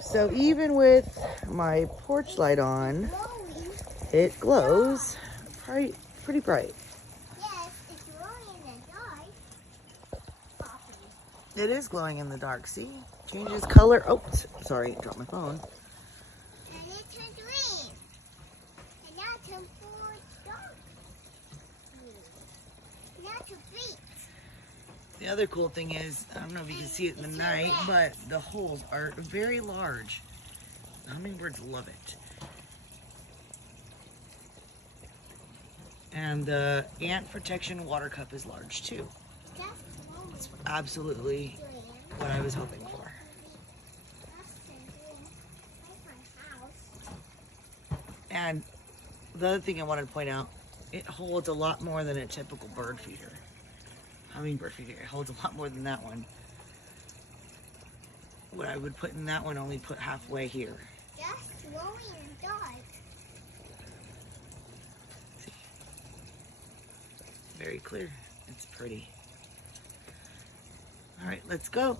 So even with my porch light on, it glows pretty bright. Yes, it's glowing in the dark. It is glowing in the dark. See? Changes color. Oh, sorry, dropped my phone. And it turned green. And now it turned full dark green. Now it's a beet. The other cool thing is, I don't know if you can see it in the night, but the holes are very large. Hummingbirds love it. And the ant protection water cup is large too. It's absolutely what I was hoping for. And the other thing I wanted to point out, it holds a lot more than a typical bird feeder. Hummingbird feeder, it holds a lot more than that one. What I would put in that one only put halfway here. Just glowing in the dark. See? Very clear. It's pretty. All right, let's go.